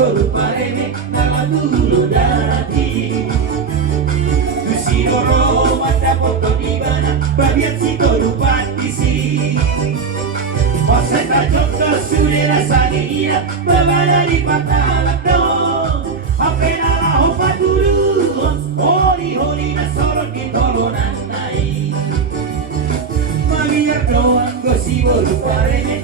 guru pareme namatulog dati. Tusidoro mata foto di mana babiat si guru patisi. Poseta jokto surera sagira babana di patalak dong. Apena laho paturu holi holi na sorot di tolonan nai. Magiar doang go si guru pareme.